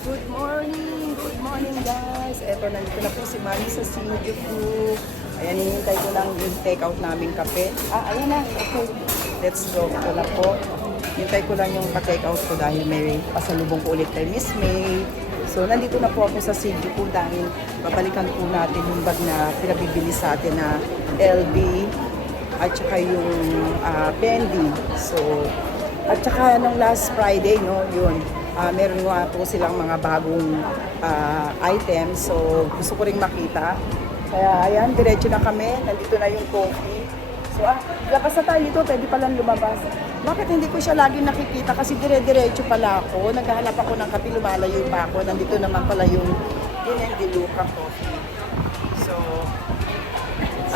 Good morning guys. Eto, nandito na po si Mami sa Shinjuku. Ayan, hinihintay ko lang yung take-out namin kape. Ayan na. Okay, let's go. Ito na po. Hintay ko lang yung pa-take-out ko dahil may pasalubong ko ulit kay Miss May. So, nandito na po ako sa Shinjuku dahil babalikan po natin yung bag na pinabibili sa atin na LB at saka yung Fendi. So, at saka nung last Friday, no, yun. Meron nga po silang mga bagong items. So, gusto ko rin makita. Kaya, ayan, diretso na kami. Nandito na yung coffee. So, labas na tayo dito. Pwede palang lumabas. Bakit hindi ko siya lagi nakikita? Kasi dire-diretso pala ako. Naghahanap ako ng kape, lumalayo pa ako. Nandito naman pala yung Din and Diluca coffee. So,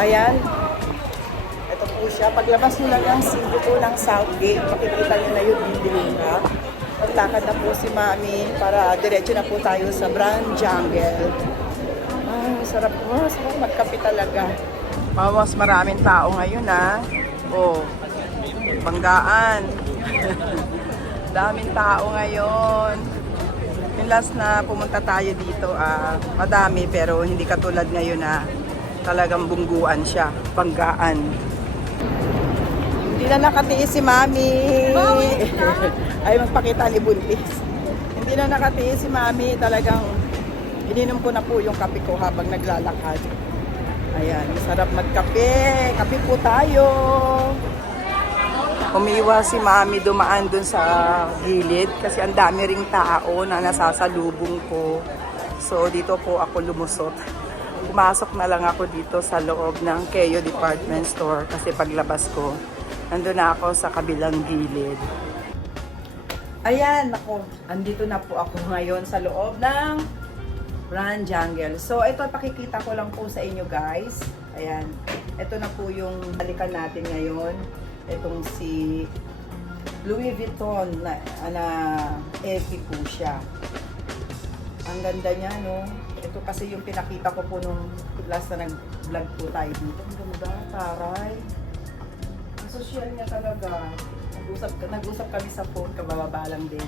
ayan. Ito po siya. Paglabas nyo lang yung Shinjuku ng Southgate, makikita nyo na yung Din Diluca. Maglakad na po si Mami para diretso na po tayo sa Grand Jungle. Ay, sarap po. Sarap magkape talaga. Mas maraming tao ngayon Oh, Banggaan. Daming tao ngayon. Yung last na pumunta tayo dito, madami pero hindi katulad ngayon na talagang bungguan siya. Banggaan. Hindi na nakatiis si Mami. Ay, magpakita ni Buntis. Hindi na nakatiis si Mami. Talagang ininom ko na po yung kape ko habang naglalakad. Ayan, sarap magkape. Kape po tayo. Umiwas si Mami dumaan dun sa gilid kasi ang dami ring tao na nasasalubong ko. So, dito po ako lumusot. Pumasok na lang ako dito sa loob ng Keio Department Store kasi paglabas ko, nandun na ako sa kabilang gilid. Ayan, ako, andito na po ako ngayon sa loob ng Grand Jungle. So, ito, pakikita ko lang po sa inyo guys. Ayan, ito na po yung balikan natin ngayon. Itong si Louis Vuitton na Effie po siya. Ang ganda niya, no? Ito kasi yung pinakita ko po nung last na nag-vlog po tayo dito. Ang ganda, taray. Ang social niya talaga. Nag-usap kami sa phone, kabababa lang din.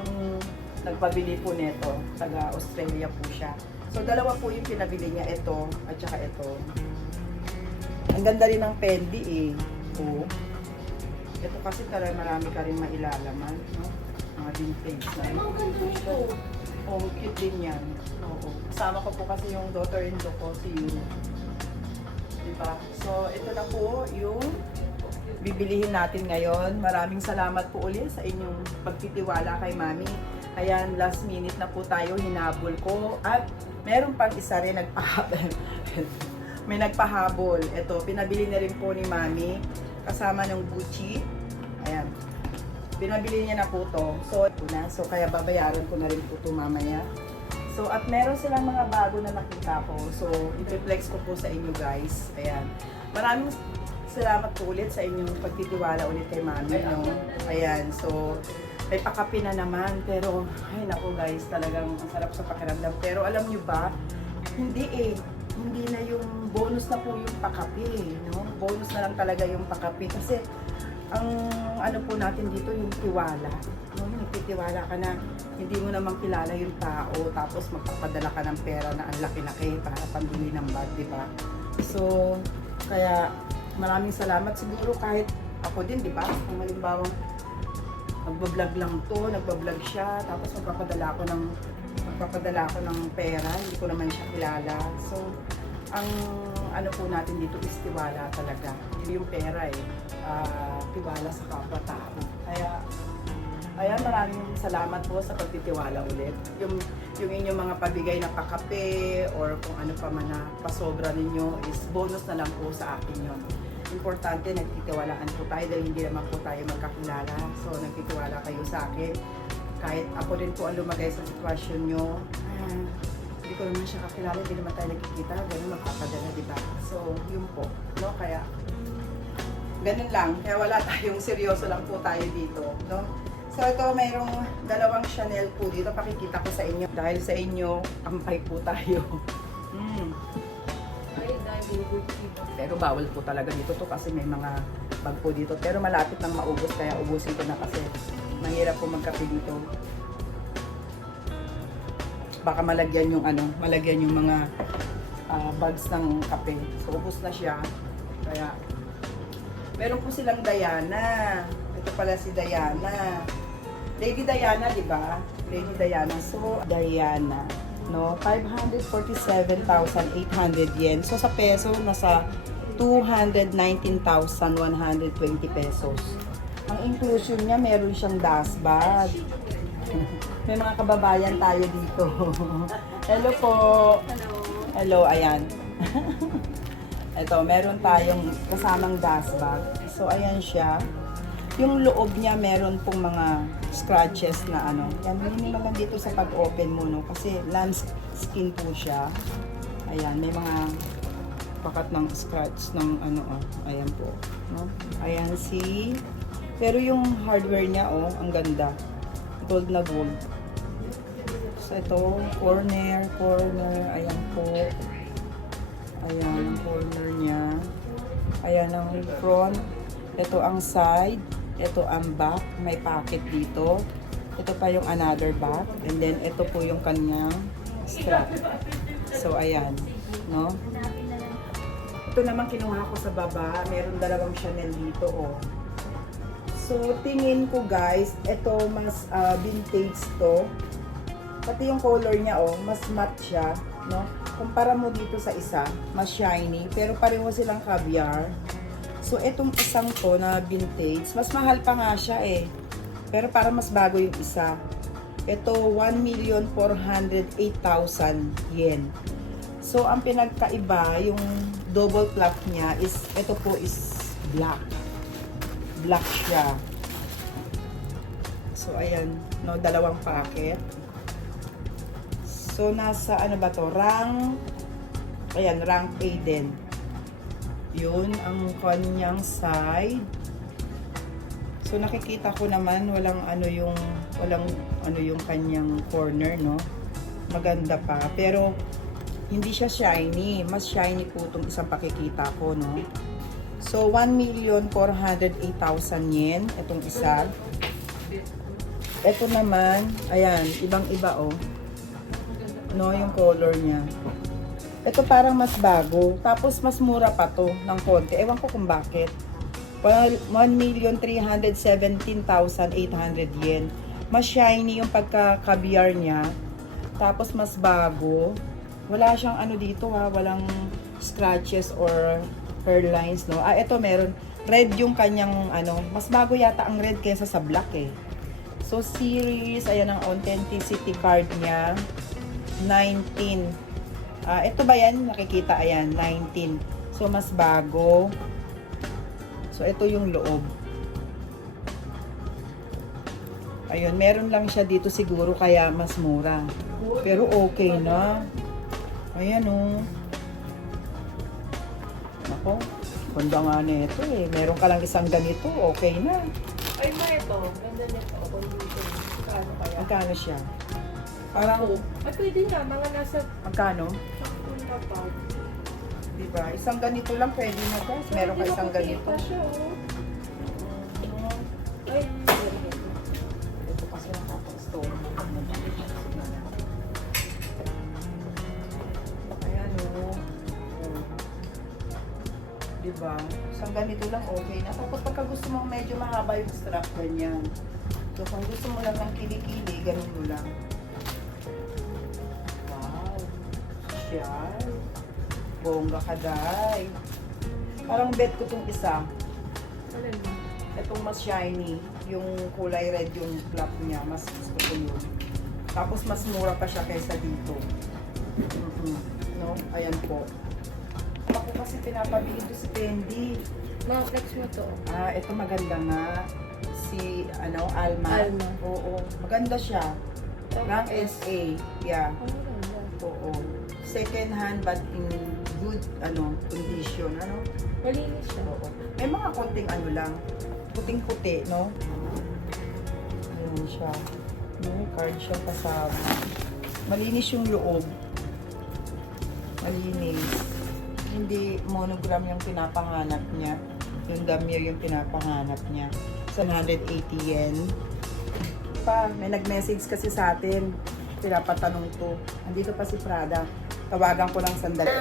Nung nagpabili po nito, taga Australia po siya. So, dalawa po yung pinabili niya, ito at saka ito. Ang ganda rin ng Fendi Oh. Ito kasi talaga marami ka rin mailalaman, no? Mga vintage na. Ang ganda nito. Oh, cute din yan. Oo. Kasama ko po kasi yung daughter-in-law ko, si Yu. Diba? So, ito na po yung bibilihin natin ngayon. Maraming salamat po ulit sa inyong pagtitiwala kay Mami. Ayan, last minute na po tayo, hinabol ko. At meron pang isa rin may nagpahabol. Ito, pinabili na rin po ni Mami. Kasama ng Gucci. Ayan. Pinabili niya na po to. So, ito na. So, kaya babayaran ko na rin po ito mamaya. So, at meron silang mga bago na nakita ko. So, i-flex ko po sa inyo guys. Ayan. Maraming salamat po ulit sa inyong pagtitiwala ulit kay Mami. No? Ayan. So, may pakape na naman. Pero, ay naku guys, talagang ang sarap sa pakiramdam. Pero alam nyo ba, hindi hindi na yung bonus na po yung pakape. No? Bonus na lang talaga yung pakape. Kasi, ang ano po natin dito yung tiwala. No? Nagtitiwala ka na hindi mo namang kilala yung tao tapos magpapadala ka ng pera na ang laki-laki para pambili ng bag, di ba? So, kaya maraming salamat siguro kahit ako din, di ba? Kung halimbawa nagbablog lang to, nagbablog siya, tapos magpapadala ko ng pera, hindi ko naman siya kilala. So, ang ano po natin dito is tiwala talaga. Hindi yung pera tiwala sa kapwa-tao. Kaya, ayan, maraming salamat po sa pagtitiwala ulit. Yung inyong mga pabigay na pakape or kung ano pa man na pasobra ninyo is bonus na lang po sa akin yun. Importante, nagtitiwalaan po tayo dahil hindi naman po tayo magkakilala. So, nagtitiwala kayo sa akin. Kahit ako din po ang lumagay sa sitwasyon nyo, hindi ko naman siya kakilala, hindi naman tayo nagkikita, ganun magpapadala, diba? So, yun po. No? Kaya, ganun lang. Kaya wala tayong seryoso lang po tayo dito. No? So, ito, mayroong dalawang Chanel po dito. Pakikita ko sa inyo. Dahil sa inyo, ampay po tayo. Pero bawal po talaga dito to kasi may mga bag po dito. Pero malapit nang maubos kaya ubusin ko na kasi mahirap po magkape dito. baka malagyan yung ano, malagyan yung mga bags ng kape. So, ubos na siya. Kaya, meron po silang Diana. Ito pala si Diana. Lady Diana, di ba? Lady Diana. So, Diana. No, 547,800 yen. So, sa peso, nasa 219,120 pesos. Ang inclusion niya, meron siyang dust bag. May mga kababayan tayo dito. Hello po. Hello, ayan. Ito, meron tayong kasamang dust bag. So, ayan siya. Yung loob niya, meron pong mga scratches na ano. Yan, minimal lang dito sa pag-open mo, no? Kasi skin po siya. Ayan, may mga pakat ng scratch ng ano, oh. Ayan po. No? Ayan, see? Pero yung hardware niya, oh, ang ganda. Gold na gold. So, ito, corner. Ayan po. Ayan, ang corner niya. Ayan ang front. Ito ang side. Ito ang back. May pocket dito. Ito pa yung another back. And then, ito po yung kanyang strap. So, ayan. No? Ito naman kinuha ko sa baba. Meron dalawang Chanel dito, oh. So, tingin ko guys, ito mas vintage to. Pati yung color niya, oh, mas matte siya, no? Kumpara mo dito sa isa, mas shiny, pero pareho silang caviar. So, itong isang to na vintage, mas mahal pa nga siya eh. Pero para mas bago yung isa. Ito, 1,408,000 yen. So, ang pinagkaiba, yung double flap niya is, ito po is black. Black siya. So, ayan, no, dalawang packet. So, nasa, ano ba to? Rank A din. Yun, ang kanyang side. So, nakikita ko naman, walang yung kanyang corner, no? Maganda pa. Pero, hindi siya shiny. Mas shiny po itong isang pakikita ko, no? So, 1,408,000 yen. Itong isa. Ito naman, ayan, ibang-iba, oh. No, yung color niya. Ito parang mas bago. Tapos, mas mura pa to ng konti. Ewan ko kung bakit. 1,317,800 yen. Mas shiny yung pagka-caviar niya. Tapos, mas bago. Wala siyang ano dito, ha. Walang scratches or hairlines, no? Ito meron. Red yung kanyang, ano. Mas bago yata ang red kaysa sa black, eh. So, series. Ayan ang authenticity card niya. 19. Ito ba yan? Nakikita, ayan, 19. So, mas bago. So, ito yung loob. Ayun, meron lang siya dito siguro kaya mas mura. Pero okay na. Ayan, oh. Ako, ganda nga na ito eh. Meron ka lang isang ganito, okay na. Ay, ma, ito. Ganda nito. Kano kaya? Magkano siya? Parang, Ay, pwede nga. Mga nasa magkano? 10 na pa. Diba? Isang ganito lang pwede na guys. Meron ka isang ganito. Pa siya, oh. Ay, Ito kasi nakaka-store. Ayan o. Diba? Isang ganito lang okay na. Tapos pagka gusto mo medyo mahaba yung strap, ganyan. So kung gusto mo lang ng kilikili, ganun mo lang. Wow. Social. Bongga ka, day. Parang bet ko itong isa. alin mo? Itong mas shiny, yung kulay red yung flap niya, mas gusto ko yun. Tapos mas mura pa siya kaysa dito. No? Ayan po. Ako kasi pinapabili ito si Fendi. Mga-flex mo to. Ito maganda nga. Si, Alma. Alma. Oo. Maganda siya. Rank SA. Yeah. Ang maganda. Oo. Second hand but in good, condition. Malinis siya. Oo. May mga konting lang. Puting-puti, no? Ayan siya. May card siya kasama. Malinis yung loob. Malinis. Hindi monogram yung pinapanganap niya. Yung damier yung pinapanganap niya. 180 yen. May nag-message kasi sa atin. pinapatanong ko. Andito pa si Prada. Tawagan ko lang sandali.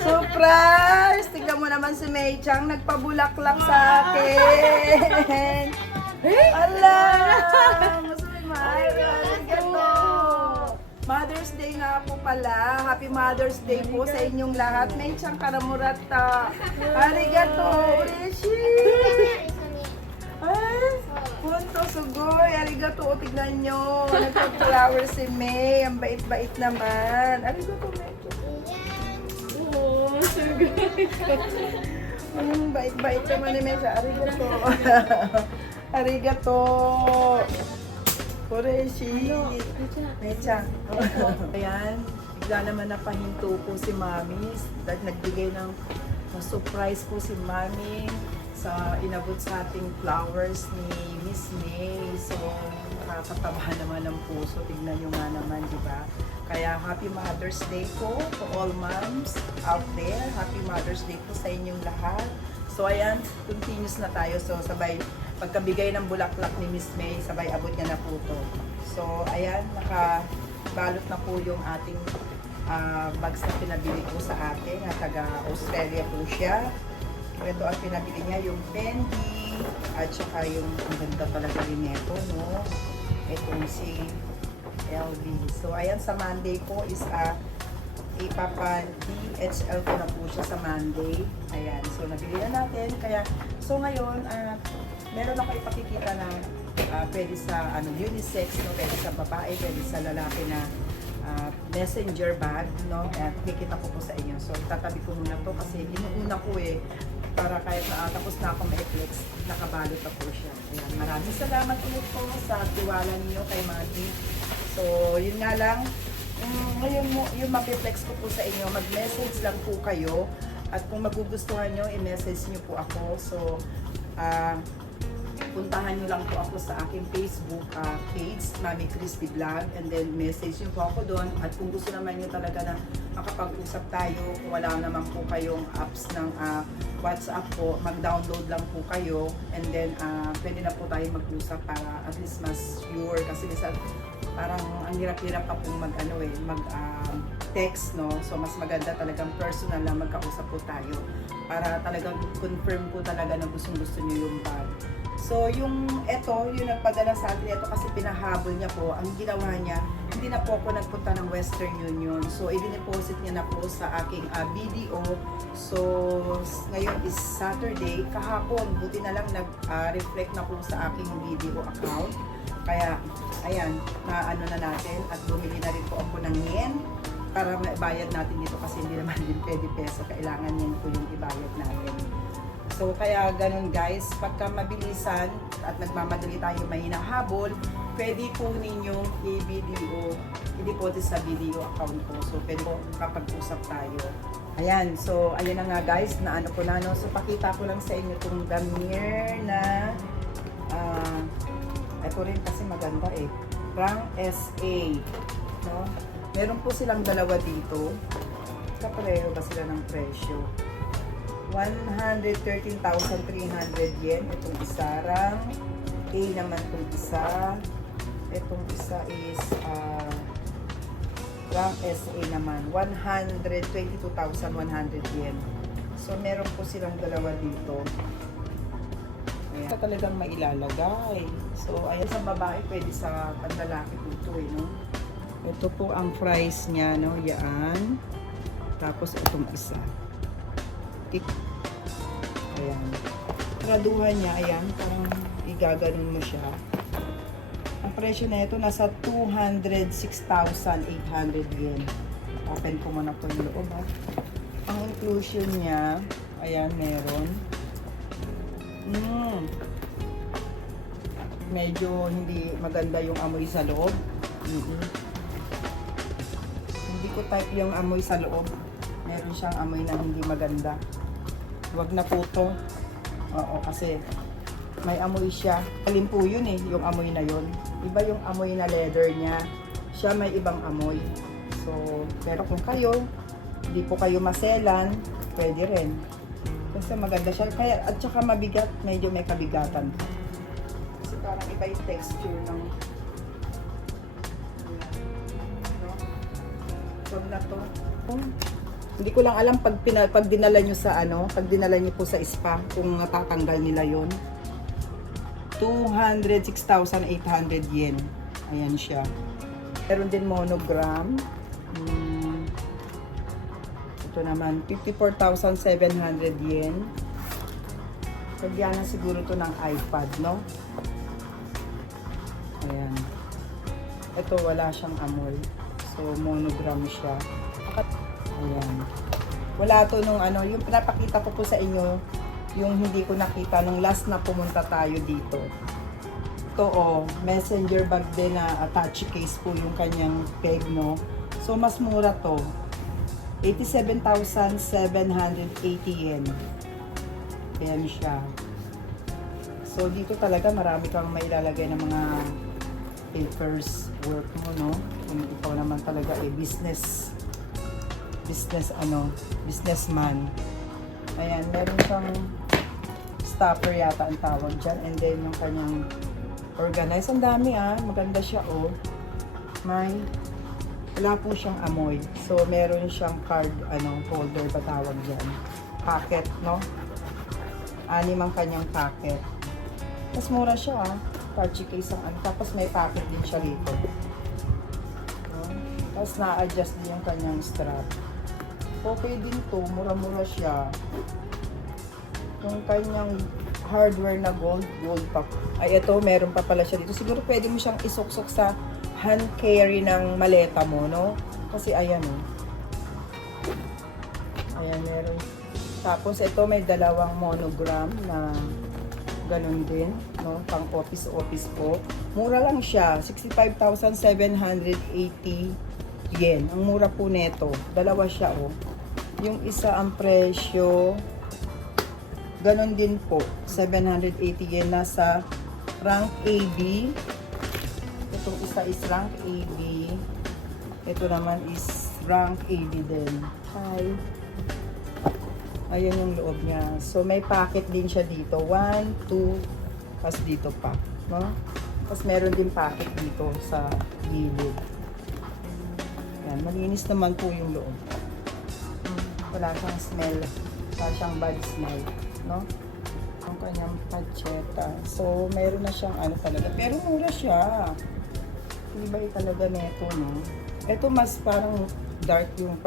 Surprise! Tignan mo naman si May Chang, nagpabulaklak sa akin. Ala! Mother's Day nga po pala. Happy Mother's Day po sa inyong lahat. May Chang karamurata. Arigato, Ureshi! Ay, punto, sugoy. Arigato, tignan nyo. Nagpa-flower si May. Ang bait-bait naman. Arigato, May. Oo, sugay. Bait-bait naman ni May siya. Arigato. Arigato. Koreshi. Mecha. Ayan. Bigla naman napahinto po si Mami. Nagbigay ng surprise po si Mami sa inabot sa ating flowers ni Miss May. So, nakakataba naman ng puso. Tignan nyo nga naman, di ba? Kaya Happy Mother's Day po to all moms out there. Happy Mother's Day po sa inyong lahat. So, ayan, continuous na tayo. So, sabay, pagkabigay ng bulaklak ni Miss May, sabay abot niya na po to. So, ayan, nakabalot na po yung ating bags na pinabili po sa atin. Taga Australia po siya. Ito ang pinabili niya, yung Fendi, at saka yung, ang ganda talaga rin ito, no? Itong si LV. So, ayan, sa Monday po is ipapa-DHL ko na po siya sa Monday. Ayan, so nabili na natin. Kaya, so ngayon, meron ako ipakikita na pwede sa unisex, no? Pwede sa babae, pwede sa lalaki na messenger bag, no? At kikita ko po sa inyo. So, tatabi ko muna to kasi inuuna ko para kahit na tapos na ako ma-flex, nakabalot na po siya. Ayan, maraming salamat ulit po sa tiwala niyo kay Mami. So, yun nga lang, ngayon yung mag-flex ko po sa inyo, mag-message lang po kayo. At kung magugustuhan nyo, i-message nyo po ako. So, puntahan nyo lang po ako sa aking Facebook page, Mami Christy Vlog, and then message nyo po ako doon. At kung gusto naman nyo talaga na makapag-usap tayo, kung wala naman po kayong apps ng WhatsApp po, mag-download lang po kayo, and then pwede na po tayo mag-usap para at least mas sure. Kasi minsan parang ang hirap-hirap pa pong mag-text, no? So, mas maganda talagang personal na magkausap po tayo para talagang confirm po talaga na gustong-gusto nyo yung bag. So, yung nagpadala sa atin, ito kasi pinahabol niya po. Ang ginawa niya, hindi na po ako nagpunta ng Western Union. So, i-deposit niya na po sa aking BDO. So, ngayon is Saturday. Kahapon, buti na lang nag-reflect na po sa aking BDO account. Kaya, ayan, na-ano na natin at bumili na rin po ako ng yen para maibayad natin dito kasi hindi naman din pwede peso. Kailangan yen po yung ibayad natin. So, kaya ganun guys, pagka mabilisan at nagmamadali tayo may hinahabol, pwede po ninyong i-BDO, i-deposit sa BDO account po. So, pwede po kapag-usap tayo. Ayan, so, ayan na nga guys, na ano ko na, no? So, pakita ko lang sa inyo itong Damier na, ito rin kasi maganda Rank SA, no? Meron po silang dalawa dito. Kapareho ba sila ng presyo? 113,300 yen. Itong isa, Rank A naman itong isa. Itong isa is Rank SA naman. 122,100 yen. So, meron po silang dalawa dito. Ayan. Ito talagang mailalagay. So, ayan sa babae, pwede sa panlalaki po ito, no? Ito po ang price niya, no? Yan. Tapos, itong isa. Ayan. Traduhan niya, ayan, parang igaganon mo siya. Ang presyo na ito, nasa 206,800 yen. Open ko muna po yung loob, ha. Ang inclusion niya, ayan, meron. Medyo hindi maganda yung amoy sa loob. Hindi ko type yung amoy sa loob. Meron siyang amoy na hindi maganda. Huwag na po to. Oo, kasi may amoy siya. Alin po yun yung amoy na yun. Iba yung amoy na leather niya. Siya may ibang amoy. So, pero kung kayo, hindi po kayo maselan, pwede rin. Kasi maganda siya. Kaya, at saka mabigat, medyo may kabigatan. Kasi parang iba yung texture ng Wag na to. Hindi ko lang alam pag dinala nyo sa pag dinala nyo po sa spa, kung natatanggal nila yon. 206,800 yen. Ayan siya. Meron din monogram. Ito naman, 54,700 yen. Lagyan na siguro to ng iPad, no? Ayan. Ito, wala siyang amoy. So, monogram siya. Ayan. Wala to nung yung pinapakita ko po sa inyo, yung hindi ko nakita nung last na pumunta tayo dito. Ito, messenger bag din na attached case po yung kanyang peg, no? So, mas mura to. 87,780 yen. Ayan siya. So, dito talaga marami kang mailalagay ng mga papers, work mo, no? Kung ikaw naman talaga businessman. Ayan, meron siyang stopper yata ang tawag dyan. And then, yung kanyang organize. Ang dami, maganda siya, oh. Wala po siyang amoy. So, meron siyang card, holder ba tawag dyan. Packet, no? 6 ang kanyang packet. Mas mura siya, Party case ang Tapos may packet din siya dito. Tapos na-adjust din yung kanyang strap. Okay din to, mura-mura siya. Yung kanyang hardware na gold pa. Ay, ito, meron pa pala siya dito. Siguro pwede mo siyang isuksok sa hand carry ng maleta mo, no? Kasi ayan, Ayan, meron. Tapos ito, may dalawang monogram na ganun din, no? Pang office po. Mura lang siya, 65,780 yen. Ang mura po neto. Dalawa siya, Yung isa ang presyo, ganun din po, 780 yen. Nasa rank AB. Itong isa is rank AB. Ito naman is rank AB din. Hi. Ayan yung loob niya. So, may packet din siya dito. 1, 2, tapos dito pa. No? Tapos meron din packet dito sa gilid. Ayan, malinis naman po yung loob. Wala siyang smell. Wala siyang bad smell. No? Ang kanyang pancetta. So, meron na siyang talaga. Pero mura siya. Ibay talaga neto, no? Ito mas parang dark yung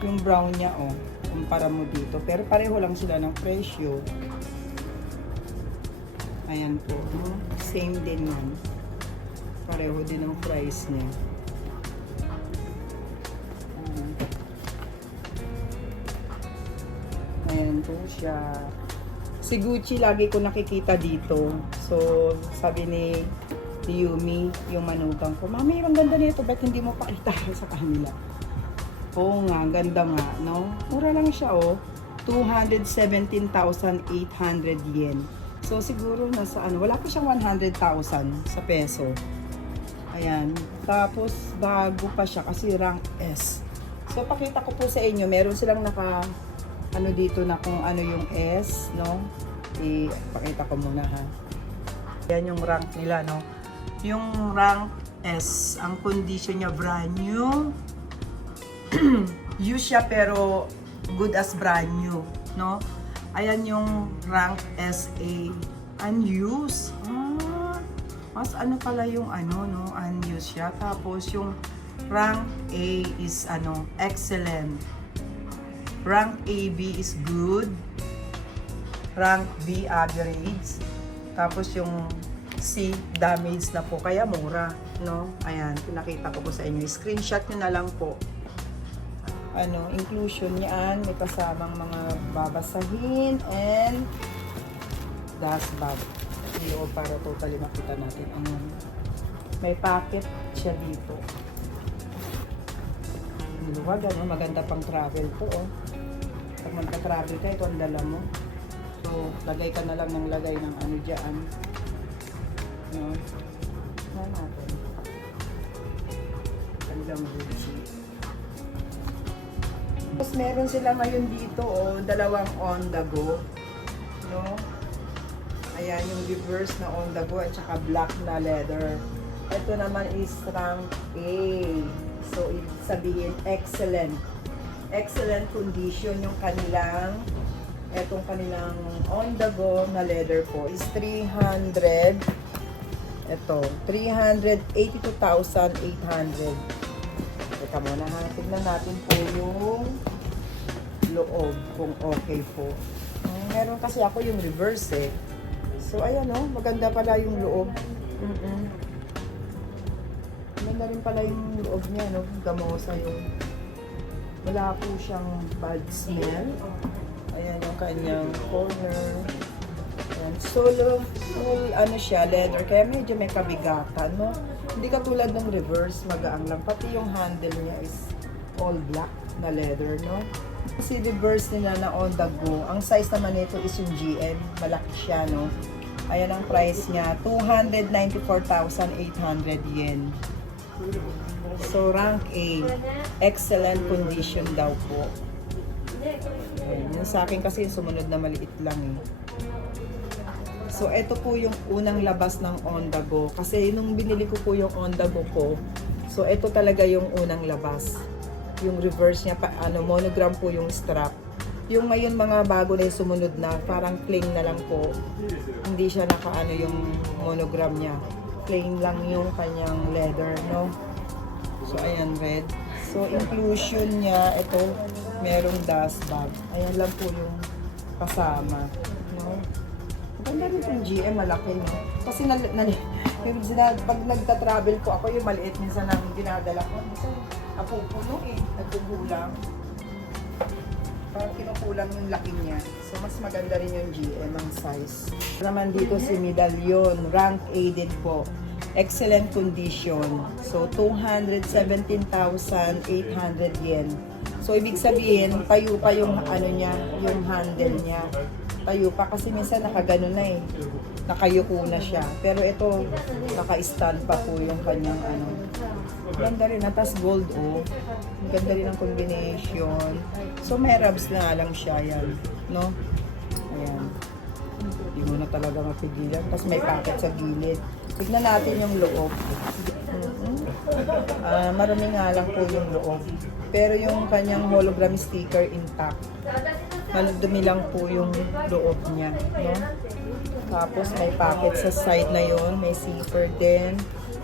yung brown niya, kumpara mo dito. Pero pareho lang sila ng presyo. Ayan po. Same din yan. Pareho din ang price niya. Ayan po siya. Si Gucci lagi ko nakikita dito. So, sabi ni Yumi, yung manugang ko, Mami, ang ganda nito. Ba't hindi mo pakita sa kanila? Oo nga, ganda nga, no? Mura lang siya, 217,800 yen. So, siguro nasa wala pa siyang 100,000 sa peso. Ayan. Tapos, bago pa siya kasi rank S. So, pakita ko po sa inyo, meron silang dito na kung ano yung S, no? Pakita ko muna, ha? Yan yung rank nila, no? Yung rank S, ang condition niya brand new. Use siya pero good as brand new, no? Ayan yung rank SA, unused. Mas pala yung no? Unused siya. Tapos yung rank A is excellent. Rank AB is good. Rank B average. Tapos yung C damage na po kaya mura, no? Ayan, pinakita ko po sa inyo. Screenshot niyo na lang po. Inclusion niyan, may kasamang mga babasahin and dust bag. Para totally makita natin may packet siya dito. Luwag, maganda pang travel to, Pag magka-travel ka, ito ang dala mo. So, lagay ka na lang ng lagay ng dyan. No? Na natin. Kanilang Gucci. Tapos meron sila ngayon dito, dalawang on the go. No? Ayan, yung reverse na on the go at saka black na leather. Ito naman is rank A. So, ibig sabihin, excellent. Excellent condition yung kanilang, etong kanilang on the go na leather po is 300. Ito, 382,800. Teka muna ha, tignan natin po yung loob kung okay po. Meron kasi ako yung reverse eh. So ayan o, maganda pala yung loob. Maganda rin pala yung loob niya, no? Gamosa yung, wala po siyang bad smell. Ayan yung kanyang corner. Ayan. Solo, full ano siya, leather, kaya medyo may kabigatan, no? Hindi katulad ng reverse, magaang lang. Pati yung handle niya is all black na leather, no? Kasi reverse nila na on the go. Ang size naman nito is yung GM. Malaki siya, no? Ayan ang price niya. 294,800 yen. So, rank A. Excellent condition daw po. Ayan. Yung sa akin kasi yung sumunod na maliit lang eh. So, ito po yung unang labas ng on the go. Kasi nung binili ko po yung on the go ko, so ito talaga yung unang labas. Yung reverse niya, monogram po yung strap. Yung ngayon mga bago na yung sumunod na, parang plain na lang po. Hindi siya nakaano yung monogram niya. Plain lang yung kanyang leather, no? So, ayan, red. So, inclusion niya, ito, merong dust bag. Ayan lang po yung kasama, no? Maganda rin yung GM, malaki, no? Kasi pag nagta-travel ko ako, yung maliit minsan nang dinadala ko. Minsan, napupuno eh, nagkukulang. Parang kinukulang yung laki niya. So, mas maganda rin yung GM ang size. Naman dito si medallion, rank A din po. Excellent condition. So, 217,800 yen. So, ibig sabihin, tayo pa yung ano niya, yung handle niya. Tayo pa kasi minsan nakagano na eh. Nakayuko na siya. Pero ito, naka-stand pa po yung kanyang ano. Ganda rin. Tapos gold oh. Ganda rin ang combination. So may rubs na lang siya yan. No? Ayan. Hindi mo na talaga mapigilan. Tapos may packet sa gilid. Tignan natin yung loob. Marami nga lang po yung loob. Pero yung kanyang hologram sticker intact. Maludumi lang po yung loob niya, no? Tapos may pocket sa side na yon, may zipper din.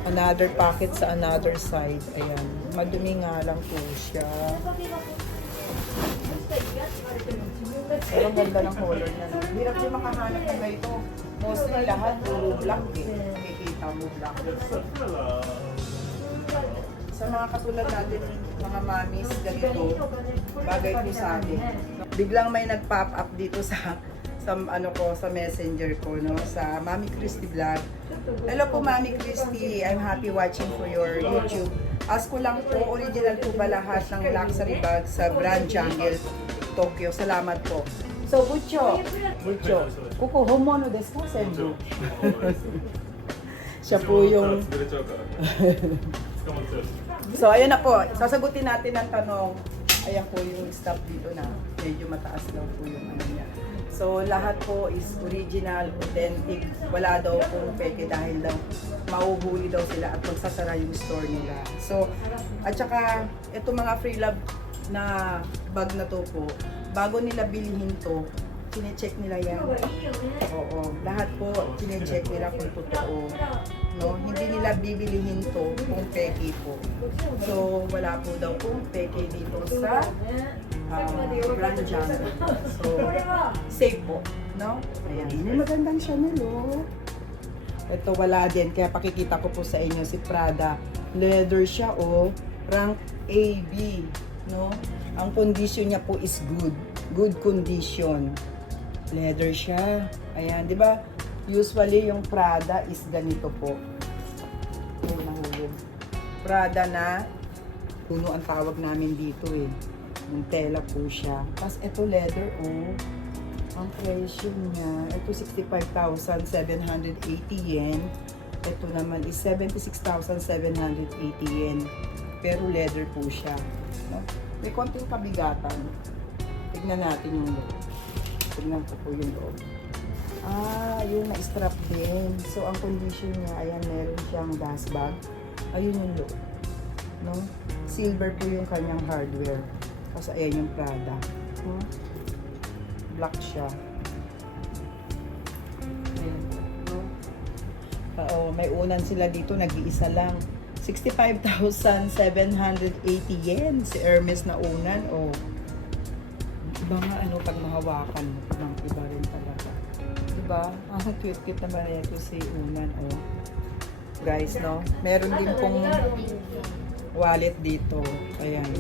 Another pocket sa another side. Ayan. Madumi nga lang po siya. Pero ang ganda ng color niya. No? Hirap din makahanap na ganito. Mostly lahat puro black eh. Nakikita mo black. Sa mga katulad natin, mga mamis, ganito, bagay po sa akin. Biglang may nag-pop up dito sa ano ko, sa messenger ko, no, sa Mami Christy Vlog. Hello po Mami Christy, I'm happy watching for your YouTube. Ask ko lang po, original po ba lahat ng luxury bag sa Brand Jungle, Tokyo? Salamat po. So, Bucho, kuko, homono desu ka, Senju? Siya po yung... So, ayan na po. Sasagutin natin ang tanong. Ayan po yung stop dito na medyo mataas daw po yung ano niya. So, lahat po is original, authentic. Wala daw pong peke dahil daw mauhuli daw sila at magsasara yung store nila. So, at saka, ito mga free love na bag na to po, bago nila bilhin to, kine-check nila yan. Oo, lahat po kine-check nila kung totoo. No, hindi nila bibilihin to kung peke po. So, wala po daw kung peke dito sa Brand Jungle. So, safe po, no? Ayan, may magandang Chanel, oh. Ito wala din, kaya pakikita ko po sa inyo si Prada. Leather siya, oh. Rank AB, no? Ang condition niya po is good. Good condition. Leather siya. Ayan, di ba? Usually yung Prada is ganito po. Yung nahulog. Prada na puno ang tawag namin dito eh. Yung tela po siya. Tapos ito leather oh. Ang presyo niya, ito 65,780 yen. Ito naman is 76,780 yen. Pero leather po siya. No? May konting kabigatan. Tignan natin yung loob. Tignan ko po yung loob. Yun, na-strap din. So, ang condition niya, ayan, meron siyang gas bag. Ayun yung look. No? Silver po yung kanyang hardware. Kasi ayan yung Prada. No? Black siya. Ayan. No? May unan sila dito, nag-iisa lang. 65,780 yen si Hermes na unan. Iba nga pag mahawakan mo, ng iba rin talaga. Diba? Ang cute-cute naman ito si unan. Guys, no? Meron din pong wallet dito. Ayan.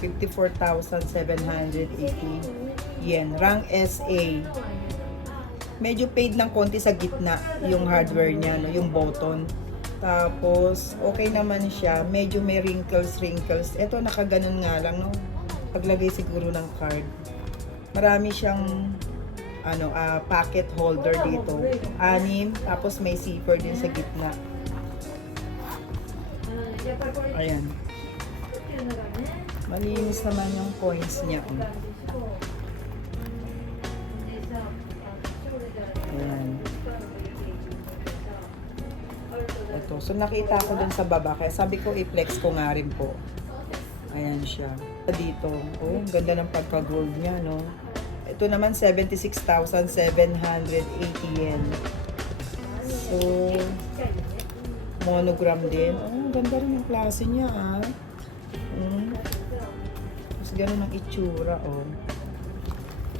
54,780 yen. Rank SA. Medyo paid ng konti sa gitna yung hardware niya, no? Yung button. Tapos, okay naman siya. Medyo may wrinkles. Ito, nakaganon nga lang, no? Paglagay siguro ng card. Marami siyang pocket holder dito. 6, tapos may zipper din sa gitna. Ayan. Malinis naman yung coins niya. Ayan. Ito. So, nakita ko dun sa baba. Kaya sabi ko, i-flex ko nga rin po. Ayan siya. Dito. Ganda ng pagka-gold niya, no? Ito naman, 76,780 yen. So, monogram din. Ganda rin yung klase niya, Tapos, ganun ang itsura,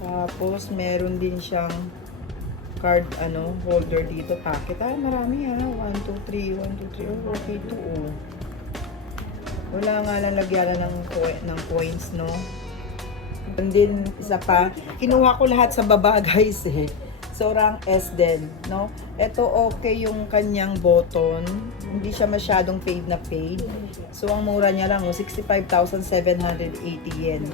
Tapos, meron din siyang card, holder dito, packet. Marami, 1, 2, 3. Okay to, Wala nga lang lagyan ng coins, no? And then, isa pa, kinuha ko lahat sa baba, guys, So, rank S din, no? Ito, okay yung kanyang button. Hindi siya masyadong paid na paid. So, ang mura niya lang, 65,780 yen.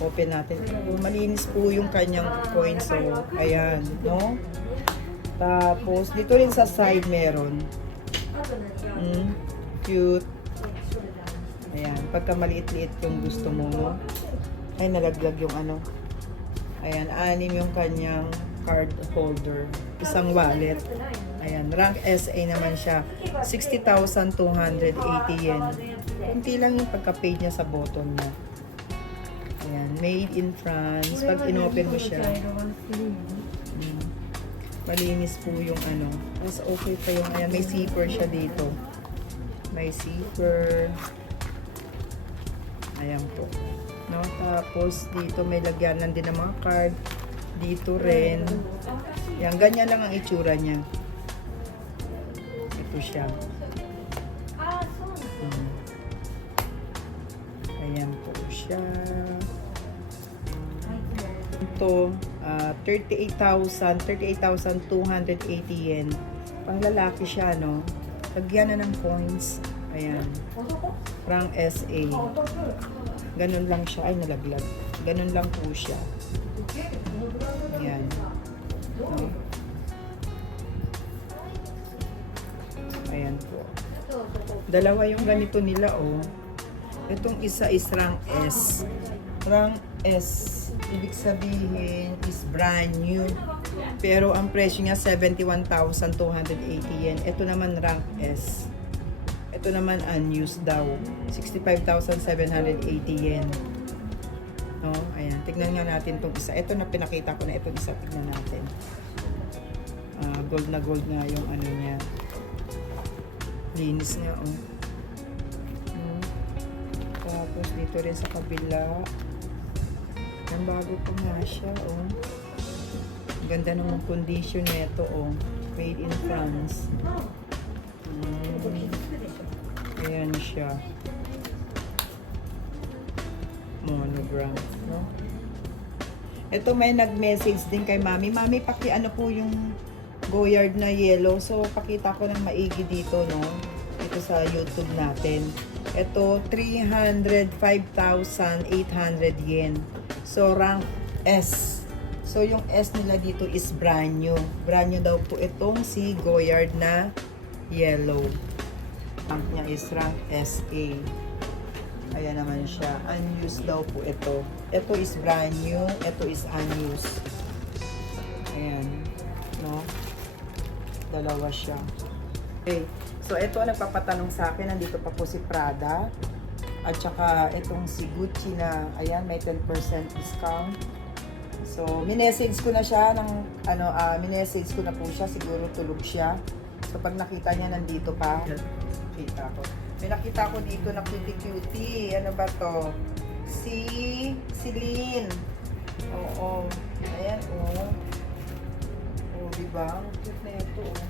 Open natin. Malinis po yung kanyang coins. So, ayan, no? Tapos, dito rin sa side meron. Cute. Ayan, pagka maliit-liit yung gusto mo, no? Ay, nalaglag yung Ayan, 6 yung kanyang card holder. Isang wallet. Ayan, rank SA naman siya. 60,280 yen. Kunti lang yung pagka-paid niya sa button niya. Ayan, made in France. Pag inopen mo siya, malinis po yung Mas okay pa yung, ayan, may zipper siya dito. May zipper. Ayan po. No? Tapos, dito may lagyanan din ng mga card. Dito rin. Yan, ganyan lang ang itsura niya. Ito siya. Ayan po siya. Ito, 38,280 yen. Pang lalaki siya, no? Lagyan na ng coins. Ayan. Rank SA. Ganun lang siya. Ay, nalaglag. Ganun lang po siya. Ayan. No? Ayan po. Dalawa yung ganito nila, Itong isa is rank S. Rank S, ibig sabihin, is brand new. Pero ang presyo niya, 71,280 yen. Ito naman rank S. Ito naman unused daw. 65,780 yen. No? Ayan. Tignan nga natin itong isa. Ito na pinakita ko na itong isa. Tignan natin. Gold na gold nga yung niya. Linis nga, Tapos dito rin sa kabila. Ang bago pa nga siya, Ganda ng condition nito, Made in France. Ayan siya. Monogram, no? Ito may nag-message din kay Mami. Mami, po yung Goyard na yellow. So, pakita ko ng maigi dito, no? Ito sa YouTube natin. Ito, 305,800 yen. So, rank S. So, yung S nila dito is brand new. Brand new daw po itong si Goyard na yellow. Rank niya is rank SA. Ayan naman siya. Unused daw po ito. Ito is brand new. Ito is unused. Ayan. no? Dalawa siya. Okay. So, ito ang nagpapatanong sa akin. Nandito pa po si Prada. At saka, itong si Gucci na, ayan, may 10% discount. So, minessage ko na siya ng, minessage ko na po siya. Siguro tulog siya. So, pag nakita niya, nandito pa. Kita ko. May nakita ko dito na cutie-cutie. Ano ba to? Si Celine. Oo. Ayan, oh. Oh, diba? Ang cute na ito, oh.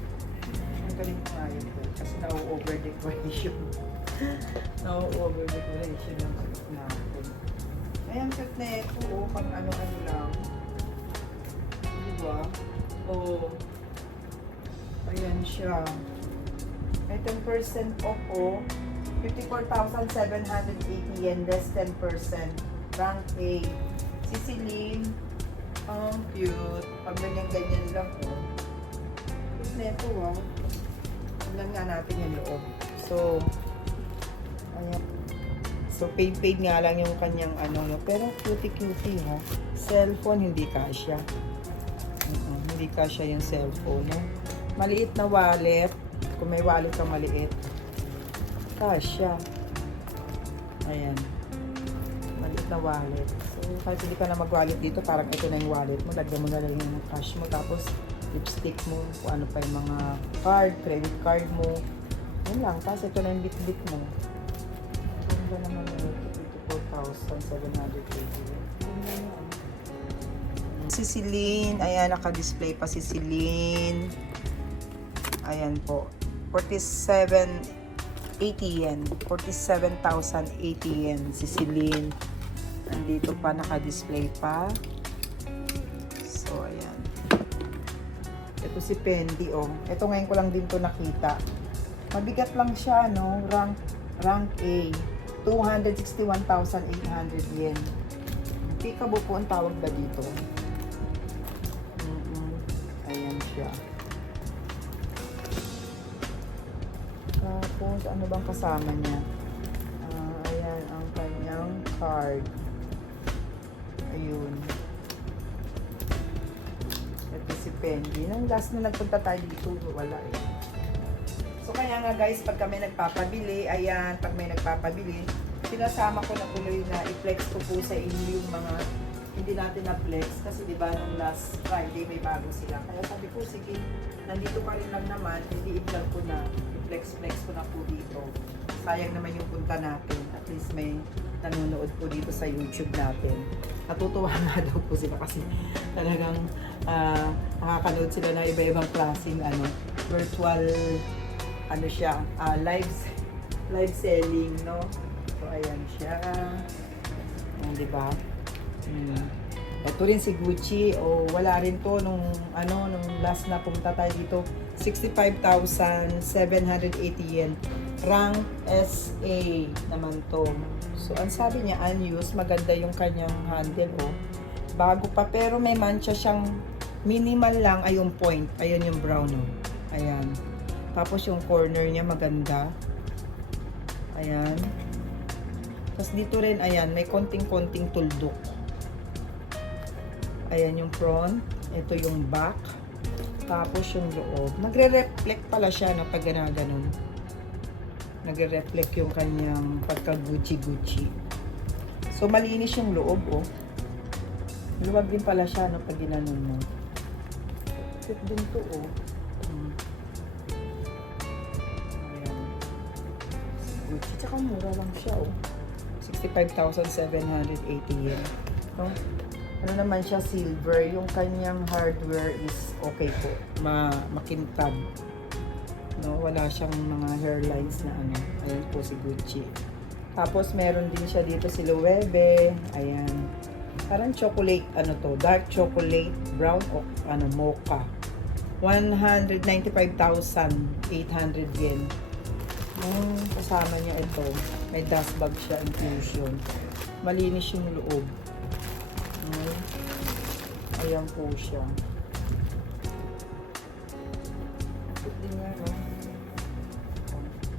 Ang galing ko nga yun, oh. Kasi na-over decoration. Na-over decoration yung cute natin. Ayan, cute na ito, oh. Pang ano-ano lang. Diba? Oh. Ayan siya. May 10% off, oh. 54,780 yen, less 10%. Rank A. Si Celine, cute. Pag ganyan-ganyan lang, oh. Cute na ito, ah. Tingnan nga natin yung loob. So, ayan. So, paid nga lang yung kanyang ano, no? Pero cutie-cutie, ha. Cellphone, hindi kasya. Hindi kasya yung cellphone, no? Maliit na wallet. Kung may wallet ka maliit, kasya. Ayan. Maliit na wallet. So, kahit hindi ka na mag-wallet dito, parang ito na yung wallet mo. Lagyan mo na lang yung cash mo. Tapos, lipstick mo. Kung ano pa yung mga card, credit card mo. Yun lang. Tapos, ito na yung bit-bit mo. Ganda naman yun. 54,780. Si Celine. Ayan, naka-display pa si Celine. Ayan po. 47,080 yen. 47,080 yen si Celine. Nandito pa, naka-display pa. So, ayan. Ito si Fendi, oh. Ito ngayon ko lang din to nakita. Mabigat lang siya, no? Rank A. 261,800 yen. Peekaboo po ang tawag ba dito? Ayan siya. Tapos, ano bang kasama niya? Ayan, ang kanyang card. Ayun. Ito si Fendi. Nang last na nagpunta tayo dito, wala eh. So, kaya nga guys, pag kami nagpapabili, ayan, pag may nagpapabili, sinasama ko na tuloy na i-flex ko po sa inyo yung mga hindi natin na-flex. Kasi diba, nung last Friday, may bago sila. Kaya sabi ko, sige, nandito pa rin lang naman, hindi i-vlog ko na. Flex ko na po dito. Sayang naman yung punta natin. At least may nanonood po dito sa YouTube natin. Natutuwa nga daw po sila kasi talagang nakakanood sila ng iba-ibang klaseng virtual siya, live selling, no? So, ayan siya. Di ba? Ito rin si Gucci, wala rin to nung last na pumunta tayo dito, 65,780 yen. Rank SA naman to. So, ang sabi niya, unused, maganda yung kanyang handle, oh. Bago pa, pero may mancha siyang minimal lang, ay yung point. Ayun yung brown, oh. Ayan. Tapos yung corner niya maganda. Ayan. Tapos dito rin, ayan, may konting-konting tuldok. Ayan yung front. Ito yung back. Tapos yung loob. Nagre-reflect pala siya na pag ganun. Nagre-reflect yung kanyang pagka-Gucci. So, malinis yung loob, oh. Luwag din pala siya no, pag ginanon mo. Cute din to, oh. Ayan. Gucci. Tsaka mura lang siya, oh. 65,780 yen. So, ano naman siya, silver. Yung kanyang hardware is okay po. Makintab. No, wala siyang mga hairlines na Ayan po si Gucci. Tapos meron din siya dito si Loewe. Ayan. Parang chocolate, dark chocolate, brown o mocha. 195,800 yen. Kasama niya ito. May dust bag siya, infusion. Malinis yung loob. Ayan po siya. Ito din nga, no?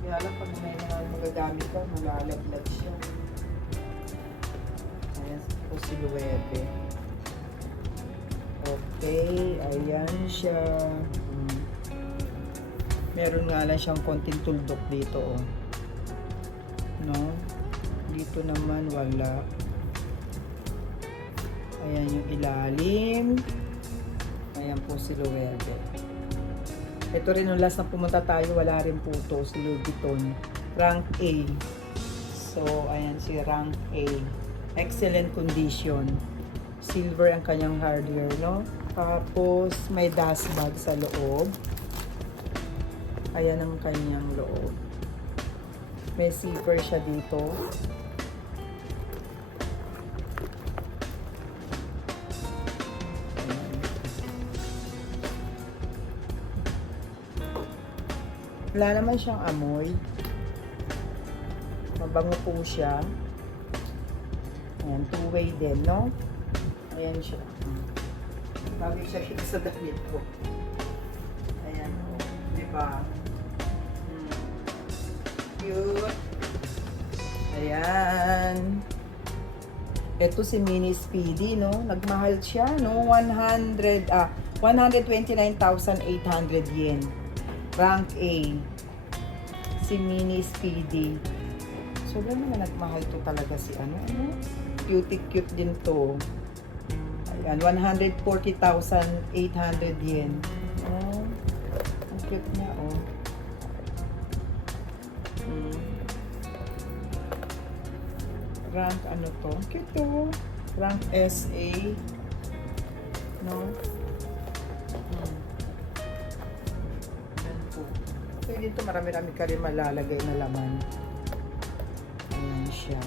Kaya lang, pag may mga magagamit ka, malalaglag siya. Ayan po si Loewe. Okay, ayan siya. Meron nga lang siyang konting tuldok dito, oh. No? Dito naman wala. Ayan yung ilalim. Ayan po si Luwerde. Ito rin yung last na pumunta tayo, wala rin po to, si Louis Vuitton. Rank A. So, ayan si Rank A. Excellent condition. Silver ang kanyang hardware, no? Tapos, may dust bag sa loob. Ayan ang kanyang loob. May zipper siya dito. Ayan. Wala naman siyang amoy. Mabango po siya. Ayan, two-way din, no? Ayan siya. Bagay siya dito sa damit ko. Ayan, o. Diba? Cute. Ayan. Ito si Mini Speedy, no? Nagmahal siya, no? 129,800 yen. Rank A. Si Mini Speedy. Sobrang naman nagmahal to talaga si ano? Cute din to. Ayan, 140,800 yen. Oh, ang cute niya, oh. Rank ano to? Cute to. Rank SA. No? Yan po. So, dito marami-rami ka rin malalagay na laman. Ayan siya.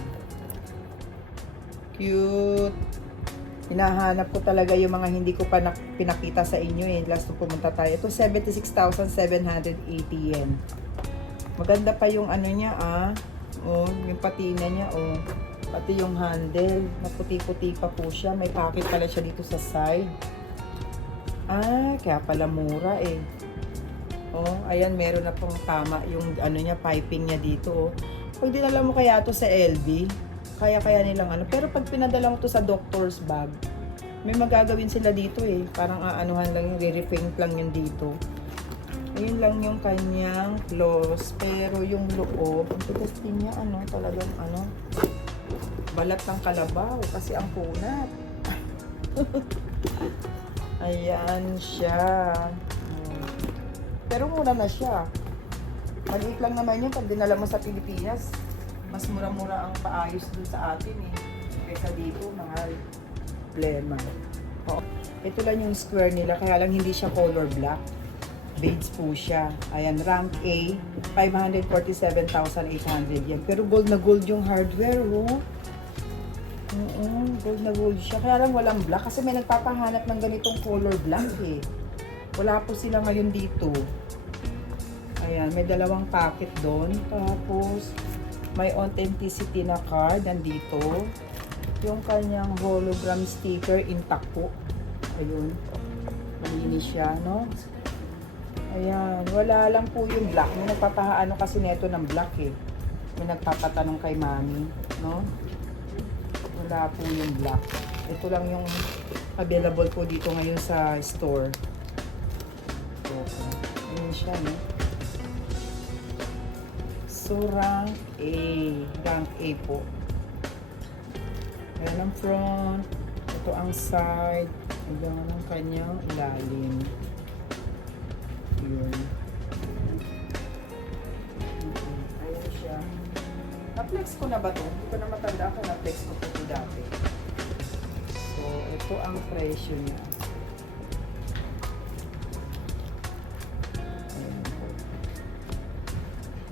Cute. Hinahanap ko talaga yung mga hindi ko pa pinakita sa inyo eh. Last na pumunta tayo. Ito, 76,780 yen. Maganda pa yung ano niya, ah. Oh, yung patina niya, oh. Pati yung handle. Maputi-puti pa po siya. May pocket pala siya dito sa side. Ah, kaya pala mura eh. Oh, ayan, meron na pong tama yung ano niya, piping niya dito, oh. Pag dinala mo kaya to sa LV, kaya nilang ano. Pero pag pinadala mo to sa doctor's bag, may magagawin sila dito eh. Parang aanuhan lang yung re-repaint lang yun dito. Ayun lang yung kanyang close. Pero yung loob, ang tigas din niya, ano, talagang ano, balat ng kalabaw kasi ang punat. Ayan siya. Pero mura na siya. Maliit lang naman yun pag dinala mo sa Pilipinas. Mas mura-mura ang paayos dun sa atin eh. Kaysa dito, mahal. Problema. Oh. Ito lang yung square nila, kaya lang hindi siya color black. Beads po siya. Ayan, rank A, 547,800 yan. Pero gold na gold yung hardware, oh. Gold na gold siya. Kaya lang walang black kasi may nagpapahanap ng ganitong color black eh. Wala po sila ngayon dito. Ayan, may dalawang packet doon. Tapos, may authenticity na card nandito. Yung kanyang hologram sticker intact po. Ayun. Malinis siya, no? Ayan. Wala lang po yung black. May nagpapahaano kasi neto ng black eh. May nagpapatanong kay mami, no? Wala po yung black. Ito lang yung available po dito ngayon sa store. So, ayun siya, no? So, rank A. Rank A po. Ayan ang front. Ito ang side. Ayan ang kanyang ilalim. Yun. Ayan siya. Na-flex ko na ba ito? Hindi ko na matanda kung na-flex ko ito dati. So, ito ang presyo niya.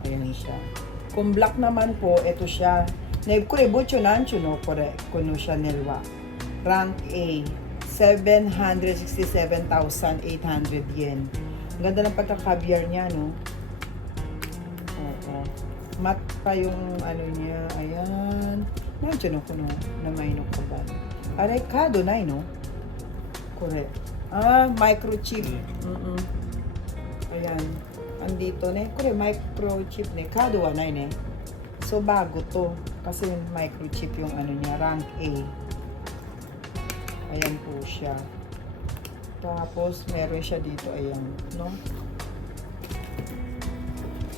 Ayan siya. Kung black naman po, ito siya. Kure bocho nancho no kore kuno siya nelwa. Rank A, 767,800 yen. Ang ganda ng pagkakabyar niya, no? Oo. Mat pa yung ano niya. Ayan. Nancho no kuno na may no kaban. Aray kado nai no? Correct. Ah, microchip. Ayan. Andito ne, kure microchip ne, kado wa nai ne. So bago to kasi microchip yung ano niya, rank A. Ayan po siya. Tapos, meron siya dito, ayan, no?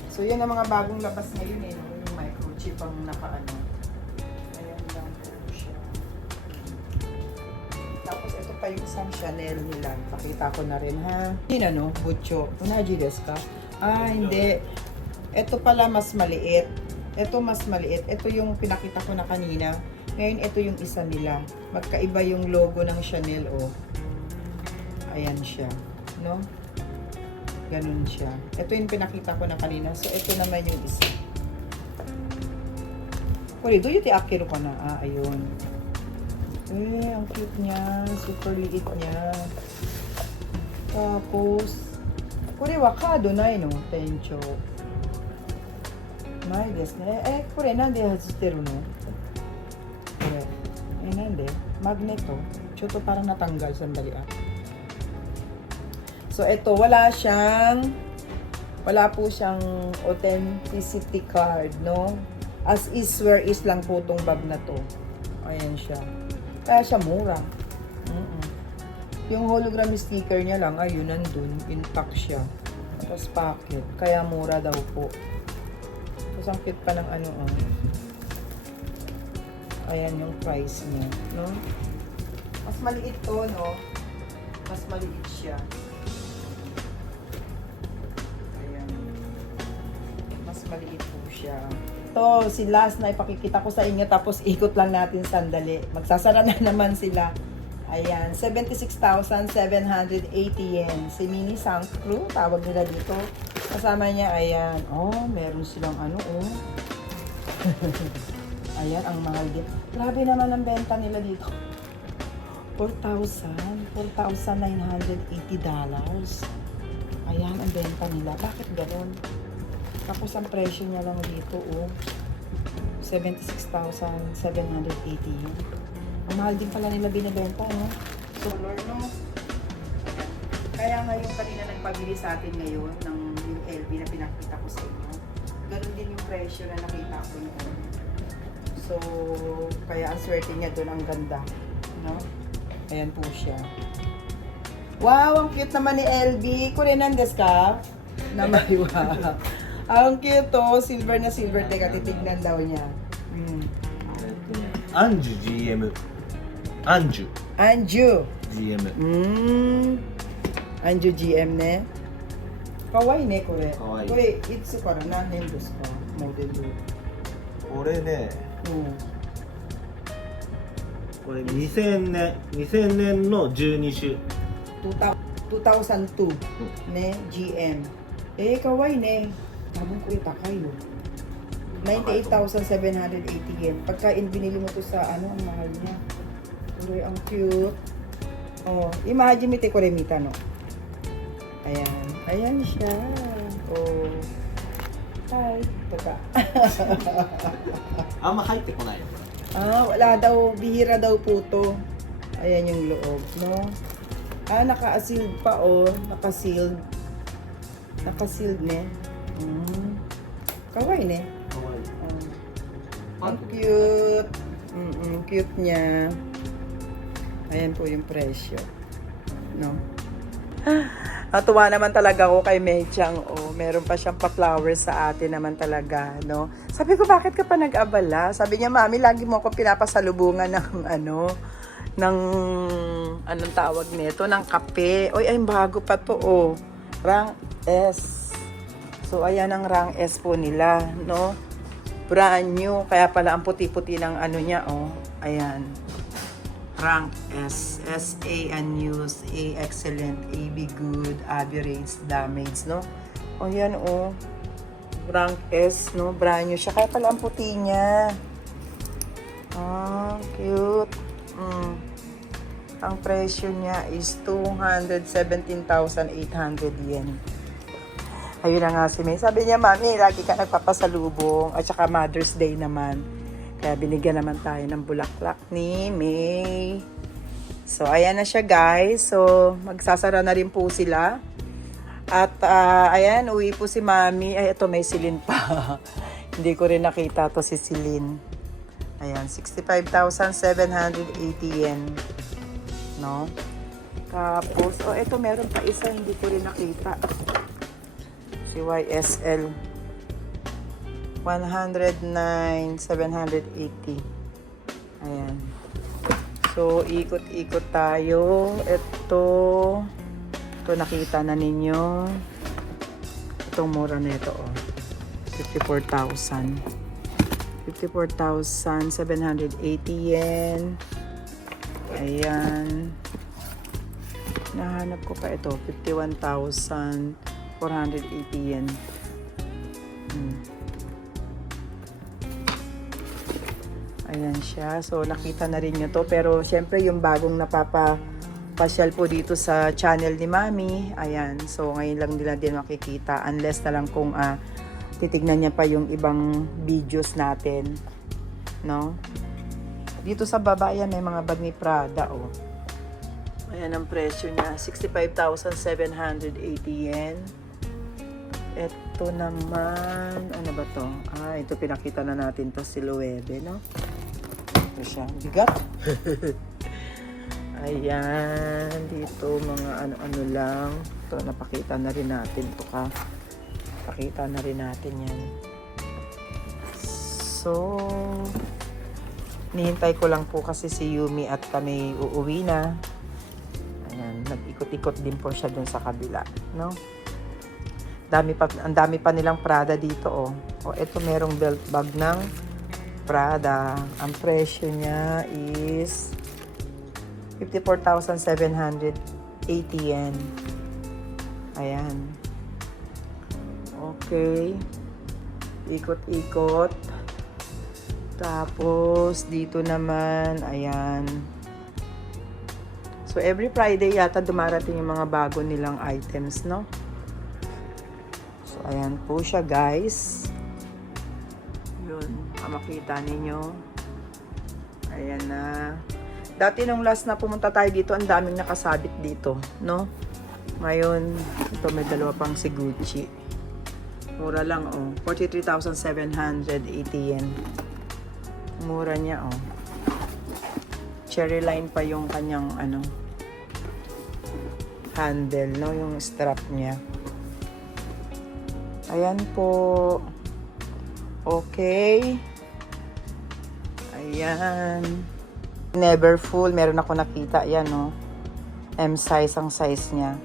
So, yan ang mga bagong labas ngayon, eh, no? Yung microchip ang nakaano. Ayan lang po siya. Tapos, ito pa yung isang Chanel nila. Pakita ko na rin, ha? Yun, ano? Bucho. Unaji desu ka? Ah, hindi. Ito pala mas maliit. Ito mas maliit. Ito yung pinakita ko na kanina. Ngayon, ito yung isa nila. Magkaiba yung logo ng Chanel, oh. Ayan siya, no? Ganun siya. Ito yung pinakita ko na kanina. So, ito naman yung isa. Kuri, do yuti akiro ka na? Ah, ayun. Eh, ang cute niya. Super liit niya. Tapos, kuri wa kado nai no? Tencho. Nai desu ne. Eh, kuri, nande haziteru no? Kore. Eh, nande? Magneto. Choto parang natanggal. Sandali ah. So, ito, wala po siyang authenticity card, no? As is, where is lang po tong bag na to. Ayan siya. Kaya siya mura. Yung hologram sticker niya lang, ayun, nandun. Intact siya. Tapos packet. Kaya mura daw po. Tapos ang cute pa ng ano, oh. Ayan yung price niya, no? Mas maliit to, no? Mas maliit siya. Maliit po siya. Ito, si last na ipakikita ko sa inyo tapos ikot lang natin sandali. Magsasara na naman sila. Ayan, 76,780 yen. Si Mini Sound Crew, tawag nila dito. Kasama niya, ayan. Oh, meron silang ano, oh. Ayan, ang mahal din. Grabe naman ang benta nila dito. $4,980. Ayan, ang benta nila. Bakit gano'n? Tapos ang presyo niya lang dito, oh, 76,780 yun. Ang mahal din pala nila binibenta, no? Solar, no? Kaya ngayon kanina nagpabili sa atin ngayon ng yung LV na pinakita ko sa inyo. Ganun din yung presyo na nakita ko noon. So, kaya ang swerte niya doon, ang ganda, no? Ayan po siya. Wow, ang cute naman ni LV. Korean desu ka? Namaiwa. Ang cute to, silver na silver. Teka, titignan daw niya. Anju GM. Anju Anju. GM. Anju GM ne. Kawaii ne, kore. Kawaii. Kore, itsu kara nannen desu ka? Modelu. これね、うん。これ2000年の12種。 2002 ne, GM. Eh, kawaii ne. Tabong ko itakay yo. 98,780 yen. Pagka binili mo to sa ano, ang mahal niya. Uy, ang cute. Oh, imagine mite ko remita, no? Ayan. Ayan siya. Oh. Hi. Teka. あんま入ってこないよこれ。 Ah, wala daw. Bihira daw po to. Ayan yung loob, no? Ah, naka-sealed pa, oh. Naka-sealed. Naka-sealed, ne? Kawaii, ne? かわいい。 Oh. Ang cute. Cute niya. Ayan po yung presyo. No? Natuwa naman talaga ako kay Mechang. Oh, meron pa siyang pa-flowers sa atin naman talaga, no? Sabi ko, bakit ka pa nag-abala? Sabi niya, Mami, lagi mo ako pinapasalubungan ng anong tawag nito, ng kape. Oy, ay bago pa to, oh. Rank S. So, ayan ang rank S po nila, no? Brand new. Kaya pala ang puti-puti ng ano niya, oh. Ayan. Rank S. S-A unused, A excellent, A be good, average, damage, no? O yan, oh. Rank S, no? Brand new siya. Kaya pala ang puti niya. Ah, cute. Ang presyo niya is 217,800 yen. Ayun na nga si May. Sabi niya, Mami, lagi ka nagpapasalubong. At saka Mother's Day naman. Kaya binigyan naman tayo ng bulaklak ni May. So, ayan na siya, guys. So, magsasara na rin po sila. At, ayan, uwi po si Mami. Ay, ito, may silin pa. Hindi ko rin nakita to si Silin. Ayan, 65,780 yen. No? Tapos, eto meron pa isa, hindi ko rin nakita. Si YSL. 109,780. Ayan. So, ikot-ikot tayo. Ito nakita na ninyo. Itong mura na ito, 54,000. 54,780 yen. Ayan. Nahanap ko pa ito. 51,480 yen. Ayan siya. So, nakita na rin nyo to. Pero, syempre, yung bagong napapasyal po dito sa channel ni Mami. Ayan. So, ngayon lang nila din makikita. Unless na lang kung titignan niya pa yung ibang videos natin. No? Dito sa baba, yan, may mga bag ni Prada, Ayan ang presyo niya. 65,780 yen. Ito naman, ano ba to? Ito pinakita na natin to, silhouette, no? Ito siya. Bigat. Ayan. Dito, mga ano-ano lang. Ito, napakita na rin natin. Pakita na rin natin yan. So, nihintay ko lang po kasi si Yumi at kami uuwi na. Ayan, nag-ikot-ikot din po siya dun sa kabila, no? Ang dami pa nilang Prada dito, ito merong belt bag ng Prada. Ang presyo niya is 54,780 yen. Ayan. Okay. Ikot-ikot. Tapos, dito naman, ayan. So, every Friday yata dumarating yung mga bago nilang items, no? So, ayan po siya, guys. Yun, makita ninyo. Ayan na. Dati nung last na pumunta tayo dito, ang daming nakasabit dito, no? Ngayon, ito may dalawa pang si Gucci. Mura lang, 43,780 yen. Mura niya, Cherry line pa yung kanyang, handle, no? Yung strap niya. Ayan po. Okay. Ayan. Never full. Meron ako nakita. Ayan, no? M size ang size niya.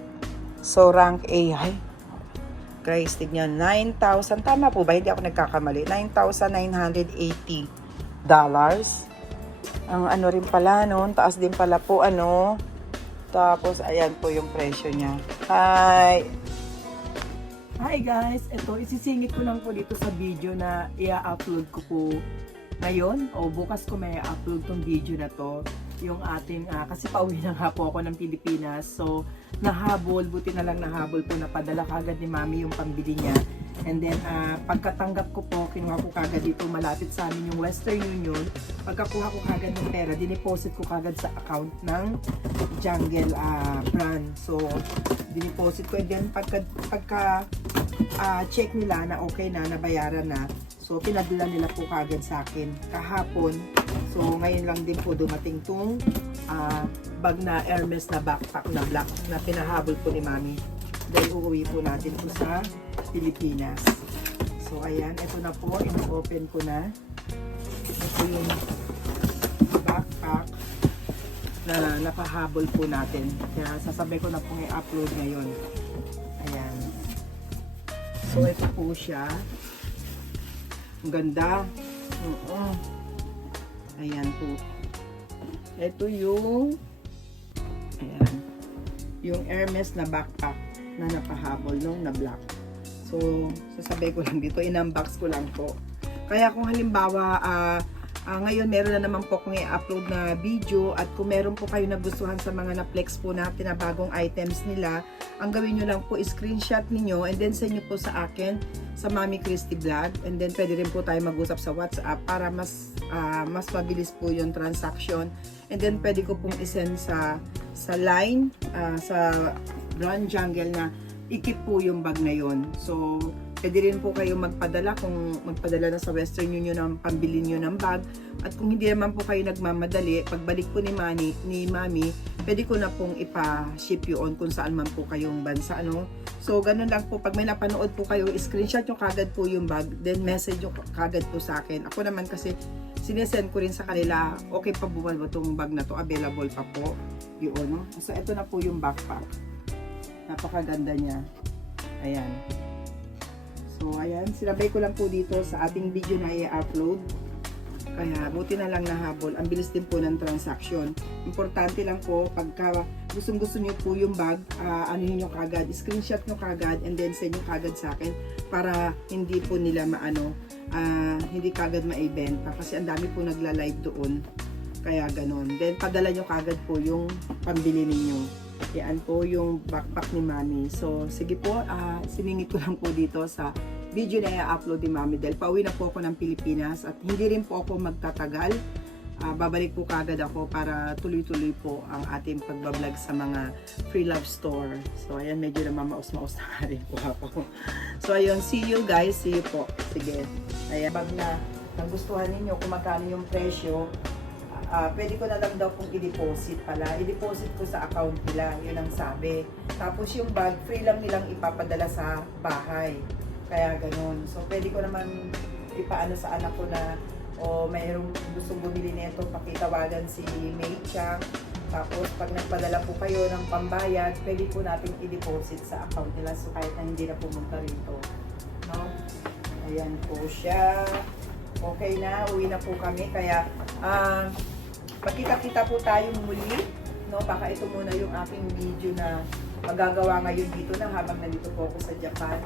So, rank A. Ay, guys, tignan. 9,000. Tama po ba? Hindi ako nagkakamali. $9,980. Ang ano rin pala, no? Taas din pala po, Tapos, ayan po yung presyo niya. Hi guys! Ito, isisingit ko lang po dito sa video na i-upload ko po ngayon o bukas ko may upload tong video na to. Yung ating, kasi pauwi na nga po ako ng Pilipinas. So, buti na lang nahabol po, napadala kagad ni Mami yung pambili niya. And then, pagkatanggap ko po, kinuha ko kagad dito, malapit sa amin yung Western Union. Pagkakuha ko kagad ng pera, dineposit ko kagad sa account ng Jungle brand. So, dineposit ko. And then, pagka check nila na okay na, nabayaran na, so, pinadala nila po kagad sa akin kahapon. So, ngayon lang din po dumating tong bag na Hermes na backpack na black na pinahabol po ni Mami. Dahil uuwi po natin po sa Pilipinas. So, ayan. Ito na po. Ino-open ko na. Ito yung backpack na napahabol po natin. Kaya sasabay ko na pong i-upload ngayon. Ayan. So, ito po siya. Ang ganda. Ayan po. Ito yung ayan. Yung Hermes na backpack na napahabol nung na black. So, sasabay ko lang dito, in-unbox ko lang po. Kaya kung halimbawa, ngayon meron na naman po kung i-upload na video at kung meron po kayo nagustuhan sa mga na-flex po natin na bagong items nila, ang gawin nyo lang po, screenshot ninyo and then send nyo po sa akin sa Mami Christy Vlog, and then pwede rin po tayo mag-usap sa WhatsApp para mas mabilis po yung transaction, and then pwede ko pong isend sa line, sa Brand Jungle na i-keep po yung bag na yon. So, Pwede rin po kayo magpadala kung magpadala na sa Western Union ang pambili nyo ng bag. At kung hindi naman po kayo nagmamadali, pagbalik po ni Mami, pwede ko na pong ipa-ship yun kung saan man po kayong bansa, ano. So, ganun lang po. Pag may napanood po kayo, screenshot nyo kagad po yung bag, then message nyo kagad po sa akin. Ako naman kasi, sinesend ko rin sa kanila, okay pa ba itong bag na to, available pa po. Yun. So, ito na po yung backpack. Napakaganda niya. Ayan. So, ayan. Sinabay ko lang po dito sa ating video na i-upload. Kaya, buti na lang nahabol. Ang bilis din po ng transaction. Importante lang po, pagka gusto nyo po yung bag, ano nyo kagad, screenshot nyo kagad, and then send nyo kagad sa akin para hindi po nila hindi kagad maibenta. Kasi ang dami po nagla-live doon. Kaya ganon. Then, padala nyo kagad po yung pambili ninyo. Yan po yung backpack ni Mami. So, sige po, siningit ko lang po dito sa video na i-upload ni Mami dahil pauwi na po ako ng Pilipinas at hindi rin po ako magtatagal. Babalik po kagad ako para tuloy-tuloy po ang ating pagbablog sa mga free love store. So, ayan, medyo namamaos-maos na rin po ako. So, ayun, see you guys. See you po. Sige. Ayan, bag na nagustuhan ninyo kung magkano yung presyo. Pwede ko na lang daw kung i-deposit pala. I-deposit ko sa account nila, yun ang sabi. Tapos yung bag, free lang nilang ipapadala sa bahay. Kaya ganun. So, pwede ko naman ipaano sa anak ko na mayroong gustong bumili nito, pakitawagan si May Chang. Tapos, pag nagpadala po kayo ng pambayad, pwede po natin i-deposit sa account nila. So, kahit na hindi na pumunta rito. No? Ayan po siya. Okay na, uwi na po kami. Kaya, magkita-kita po tayong muli, no? Baka ito muna yung aking video na magagawa ngayon dito na habang nandito po ako sa Japan.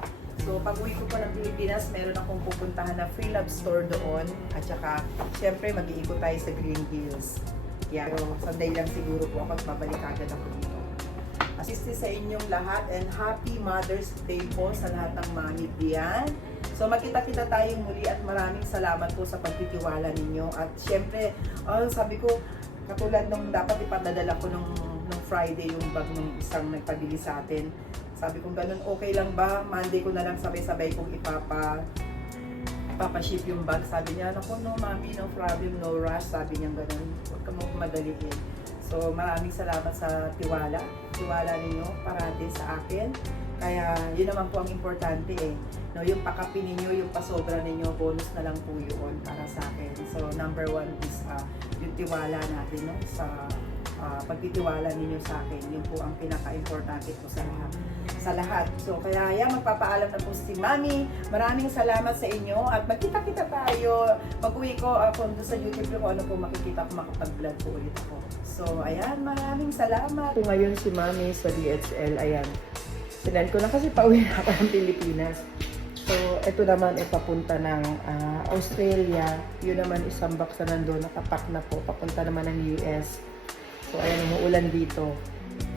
So, pag uwi ko po ng Pilipinas, meron akong pupuntahan na free love store doon. At saka, syempre, mag-iikot tayo sa Green Hills. Yeah, pero Sunday lang siguro po ako at babalik agad ako dito. Assist sa inyong lahat and happy Mother's Day po sa lahat ng mami diyan. So, magkita-kita tayong muli at maraming salamat po sa pagtitiwala ninyo. At syempre, sabi ko, katulad nung dapat ipadadala ko nung Friday yung bag ng isang nagpabili sa atin. Sabi ko, ganun okay lang ba? Monday ko na lang sabay-sabay kong ipapa-ship yung bag. Sabi niya, naku, no mami, no problem, no rush. Sabi niya ganun, huwag ka mo madaliin. So, maraming salamat sa tiwala ninyo parati sa akin. Kaya, yun naman po ang importante eh. No, yung pakapin ninyo, yung pasobra ninyo, bonus na lang po yun para sa akin. So, number one is yung tiwala natin, no? Sa pagtitiwala ninyo sa akin. Yun po ang pinaka-importante po sa lahat. So, kaya yan, magpapaalam na po si Mami. Maraming salamat sa inyo at magkita-kita tayo. Pag-uwi ko, kung doon sa YouTube ko, ano po makikita ko, makapag-vlog po ulit ako. So, ayan, maraming salamat. So, ngayon si Mami sa DHL, ayan. Sinend ko na kasi pauwi na ako ng Pilipinas. So, ito naman ay papunta ng Australia. Yun naman isang box na nandun, nakapack na po. Papunta naman ng US. So, ayan, umuulan dito.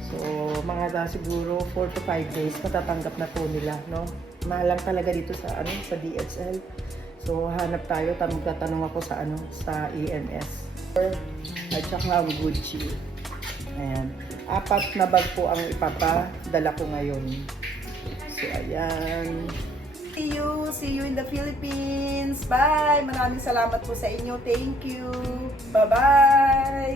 So, mga siguro 4 to 5 days, matatanggap na po nila, no? Mahal lang talaga dito sa DHL. So, hanap tayo, magtatanong ako sa EMS. At saka Gucci. Ayan. 4 na bag po ang ipapadala ko ngayon. So, ayan. See you in the Philippines. Bye! Maraming salamat po sa inyo. Thank you. Bye-bye!